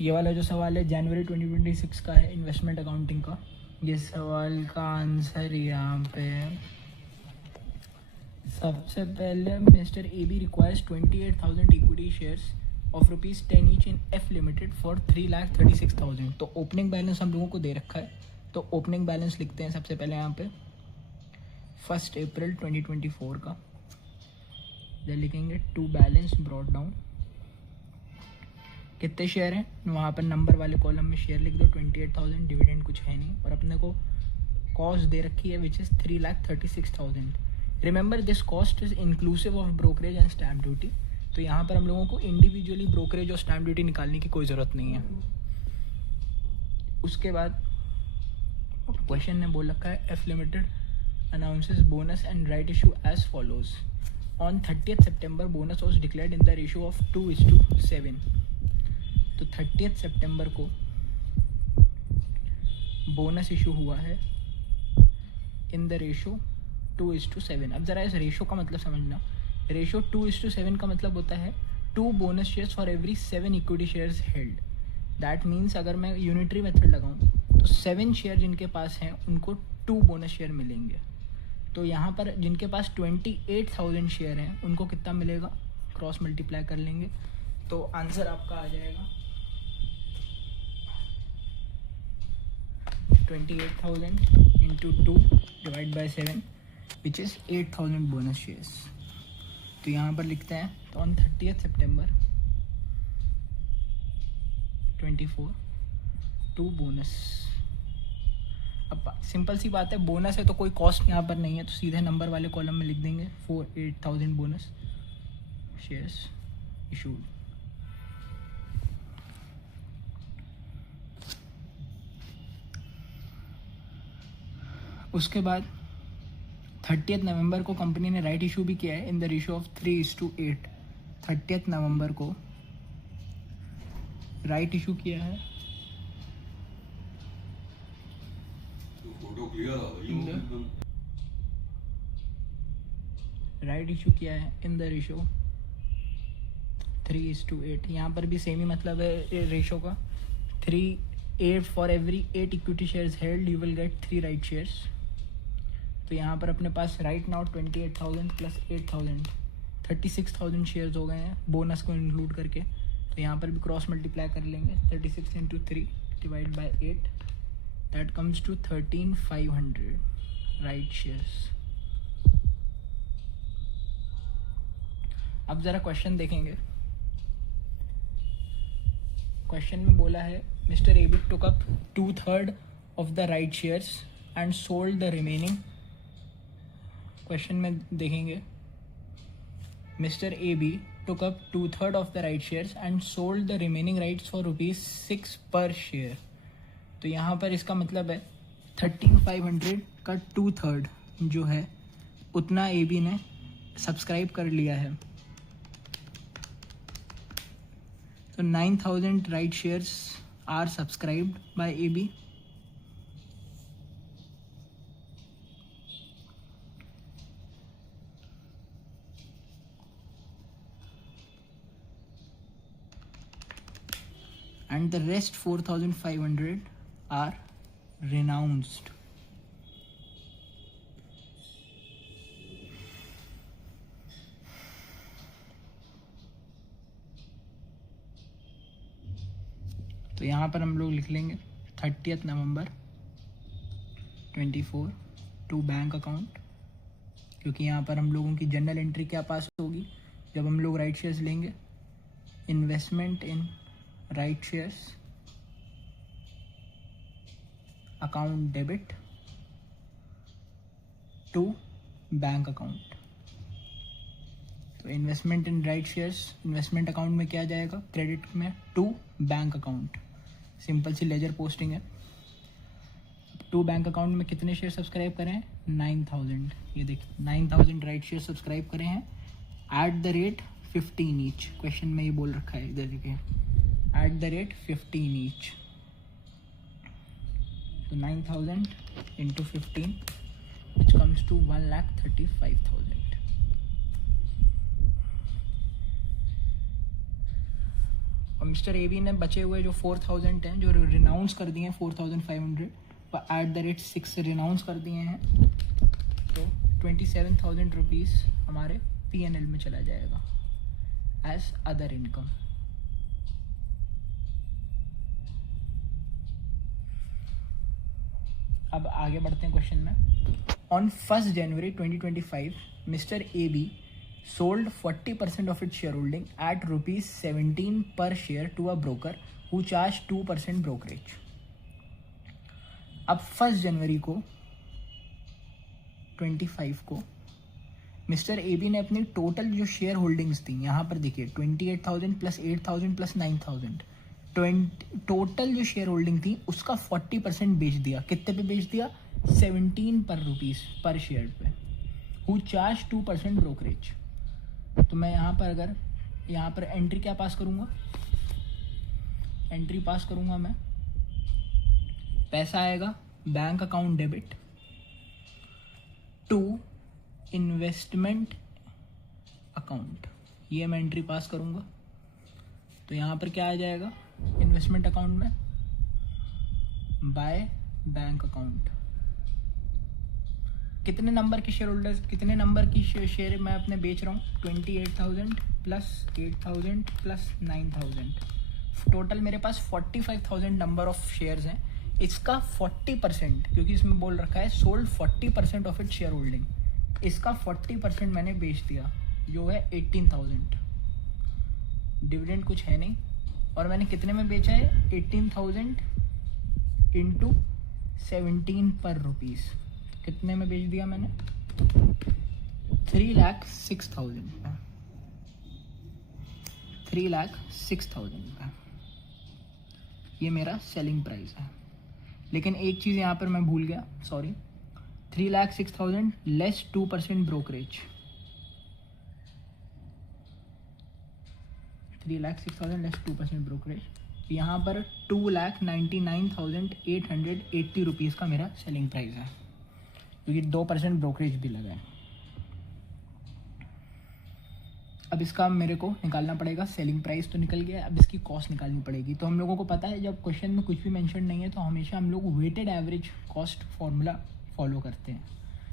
ये वाला जो सवाल है जनवरी 2026 का है, इन्वेस्टमेंट अकाउंटिंग का। ये सवाल का आंसर यहाँ पे सबसे पहले mister A B requires 28,000 equity shares of ₹10 each in F limited for 3,36,000। तो ओपनिंग बैलेंस हम लोगों को दे रखा है, तो ओपनिंग बैलेंस लिखते हैं सबसे पहले यहाँ पे 1 अप्रैल 2024 का। इधर लिखेंगे टू बैलेंस ब्रॉट डाउन, कितने शेयर हैं वहाँ पर नंबर वाले कॉलम में शेयर लिख दो 28,000, डिविडेंड कुछ है नहीं, और अपने को कॉस्ट दे रखी है which is 3,36,000। Remember this cost is inclusive of brokerage and stamp duty. तो यहाँ पर हम लोगों को इंडिविजुअली ब्रोकरेज और स्टैम्प ड्यूटी निकालने की कोई ज़रूरत नहीं है। उसके बाद क्वेश्चन ने बोल रखा है F limited announces bonus and right issue as follows. On 30th September bonus was declared in the ratio of 2:7। तो 30th September को बोनस इशू हुआ है इन द रेशो 2:7। अब ज़रा इस रेशो का मतलब समझना। रेशो 2:7 का मतलब होता है 2 bonus shares for every 7 equity shares held. That means अगर मैं यूनिटरी मेथड लगाऊं तो 7 शेयर जिनके पास हैं उनको 2 बोनस शेयर मिलेंगे। तो यहाँ पर जिनके पास 28,000 शेयर हैं उनको कितना मिलेगा, क्रॉस मल्टीप्लाई कर लेंगे तो आंसर आपका आ जाएगा 28,000 into 2 divide by 7 which is 8,000 bonus shares. तो यहाँ पर लिखते हैं तो ऑन 30th September 24 2 बोनस। अब सिंपल सी बात है, बोनस है तो कोई कॉस्ट यहाँ पर नहीं है, तो सीधे नंबर वाले कॉलम में लिख देंगे 8,000 बोनस शेयर्स इशूड। उसके बाद 30th नवंबर को कंपनी ने राइट इशू भी किया है इन द रेशियो ऑफ 3:8। 30th नवंबर को राइट इशू किया है इन द रेशियो 3:8। यहाँ पर भी सेम ही मतलब है रेशो का। 3 for every 8 equity shares held you will get 3 right shares. तो यहाँ पर अपने पास राइट नाउ 28,000 प्लस 8,000 36,000 शेयर्स हो गए हैं बोनस को इंक्लूड करके। तो यहाँ पर भी क्रॉस मल्टीप्लाई कर लेंगे 36 into 3 divide by 8 that comes to 13,500 right shares. अब ज़रा क्वेश्चन देखेंगे। क्वेश्चन में बोला है mister A B took up 2/3 of the right shares and sold the remaining. Question में देखेंगे mister A B took up 2/3 of the right shares and sold the remaining rights for ₹6 per share। तो यहाँ पर इसका मतलब है 13,500 का 2/3 जो है उतना ए बी ने सब्सक्राइब कर लिया है। तो 9,000 right shares are subscribed by A B. and the rest 4,500 are renounced। तो यहाँ पर हम लोग लिख लेंगे 30th November 24 to bank account, क्योंकि यहाँ पर हम लोगों की जनरल एंट्री क्या पास होगी जब हम लोग राइट शेयर्स लेंगे, investment in right shares account debit to bank account. तो investment in right shares investment account में क्या जाएगा, क्रेडिट में टू बैंक अकाउंट। सिंपल सी लेजर पोस्टिंग है। टू बैंक अकाउंट में कितने शेयर सब्सक्राइब करें हैं, 9,000। ये देखिए 9,000 राइट शेयर सब्सक्राइब करें हैं at the rate 15 each. Question में ये बोल रखा है, इधर देखिए एट द रेट 15 ईच। तो 9,000 इंटू 15 विच कम्स टू 1,35,000। और और मिस्टर ए बी ने बचे हुए जो 4000 हैं जो रिनाउंस कर दिए हैं 4500 एट द रेट 6 रिनाउंस कर दिए हैं, तो 27,000 रुपीज़ हमारे P&L में चला जाएगा एज अदर इनकम। अब आगे बढ़ते हैं क्वेश्चन में। On 1 January 2025 mister A B sold 40% of its shareholding at ₹17 per share to a broker who charged 2% brokerage। अब 1 जनवरी को 25 को मिस्टर ए बी ने अपनी टोटल जो शेयर होल्डिंग्स थी, यहाँ पर देखिए 28,000 प्लस 8,000 प्लस 9,000, टोटल जो शेयर होल्डिंग थी उसका 40% बेच दिया। कितने पे बेच दिया? 17 पर शेयर पे। Who charge 2% brokerage. तो मैं यहाँ पर अगर यहाँ पर एंट्री क्या पास करूँगा? एंट्री पास करूँगा मैं, पैसा आएगा bank account debit to investment account, ये मैं एंट्री पास करूँगा। तो यहाँ पर क्या आ जाएगा इन्वेस्टमेंट अकाउंट में? By bank account. कितने नंबर के शेयर होल्डर्स, कितने नंबर की शेयर मैं अपने बेच रहा हूँ? 28,000 प्लस 8,000 प्लस 9,000, टोटल मेरे पास 45,000 नंबर ऑफ शेयर्स हैं। इसका 40%, क्योंकि इसमें बोल रखा है sold 40% of it share holding, इसका 40% मैंने बेच दिया जो है 18,000। डिविडेंड कुछ है नहीं, और मैंने कितने में बेचा है? 18,000 इंटू 17 पर रुपीज़। कितने में बेच दिया मैंने? 3,06,000 का, 3,06,000 का ये मेरा सेलिंग प्राइस है। लेकिन एक चीज़ यहाँ पर मैं भूल गया, sorry, 3,06,000 less 2% brokerage, 3,06,000 less 2% brokerage, यहाँ पर 2,99,880 रुपीज़ का मेरा सेलिंग प्राइस है, क्योंकि 2% ब्रोकरेज भी लगा है। अब इसका मेरे को निकालना पड़ेगा, सेलिंग प्राइस तो निकल गया, अब इसकी कॉस्ट निकालनी पड़ेगी। तो हम लोगों को पता है जब क्वेश्चन में कुछ भी मेंशन नहीं है तो हमेशा हम लोग weighted average cost formula follow करते हैं।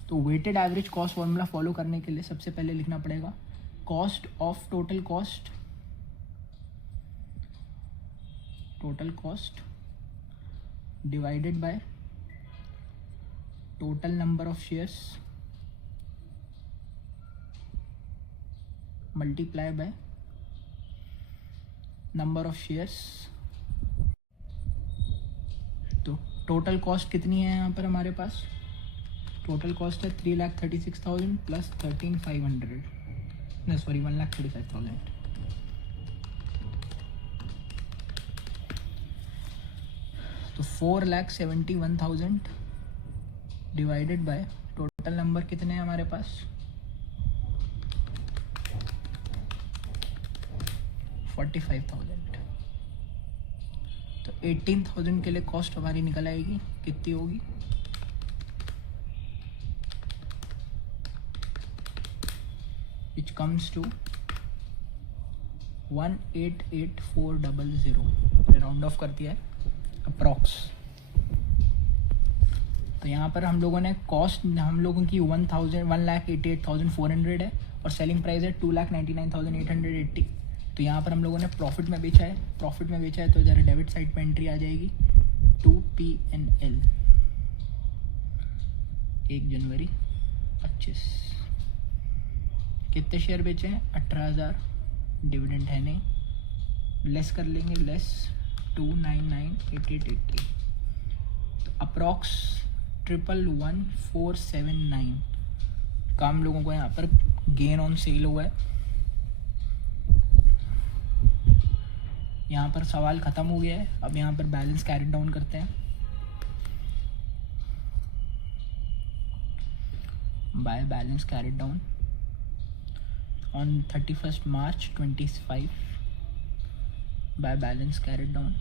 तो weighted average cost formula follow करने के लिए सबसे पहले लिखना पड़ेगा cost of total cost divided by total number of shares multiply by number of shares. तो टोटल कॉस्ट कितनी है यहाँ पर हमारे पास? टोटल कॉस्ट है 3,36,000 प्लस 13,500, नहीं सॉरी 1,35,000। तो 4,71,000 डिवाइडेड बाय टोटल नंबर कितने हैं हमारे पास? 45,000। तो 18,000 के लिए कॉस्ट हमारी निकल आएगी, कितनी होगी? Which comes to 1,88,400। Round off कर दिया है अप्रॉक्स। तो यहाँ पर हम लोगों ने कॉस्ट हम लोगों की 1,88,400 है और सेलिंग प्राइस है 2,99,880। तो यहाँ पर हम लोगों ने प्रॉफिट में बेचा है, तो ज़रा डेबिट साइड पे एंट्री आ जाएगी टू P&L 1 जनवरी 25। कितने शेयर बेचे हैं? 18,000। डिविडेंड है नहीं, लेस कर लेंगे, लेस 299,880। तो अप्रॉक्स 1,11479 का हम लोगों को यहाँ पर गेन ऑन सेल हुआ है। यहाँ पर सवाल ख़त्म हो गया है। अब यहाँ पर बैलेंस कैरी डाउन करते हैं। By balance carry down on 31 March 25 by balance carry down.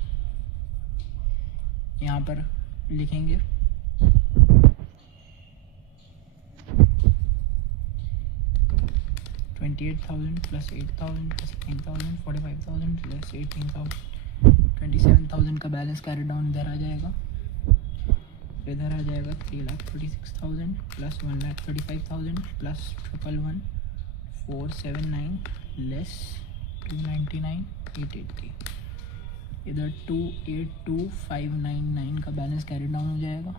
यहाँ पर लिखेंगे 28,000 plus 8,000 plus 9,000 45,000 plus 18,000 27,000 का बैलेंस कैरी डाउन इधर आ जाएगा. इधर आ जाएगा 3,36,000 प्लस 1,35,000 प्लस 1,111 479 लेस 299 880. इधर 282,599 का बैलेंस कैरी डाउन हो जाएगा.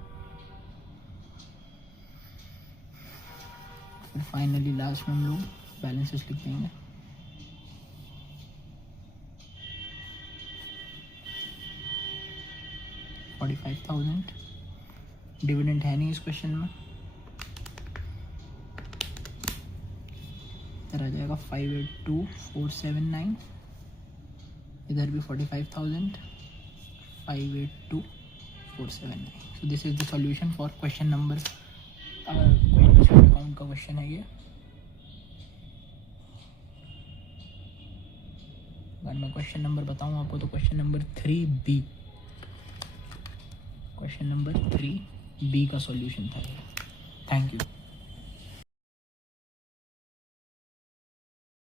फिर फाइनली लास्ट में हम लोग बैलेंसेस लिख देंगे. $45,000 डिविडेंड है नहीं इस क्वेश्चन में. इधर आ जाएगा 582,479. इधर भी 45,000 582,479. So this is the solution for question number कोई इन्वेस्टमेंट अकाउंट का क्वेश्चन है ये. अगर मैं क्वेश्चन नंबर बताऊं आपको तो question number 3B. Question number 3B का सॉल्यूशन था ये. Thank you.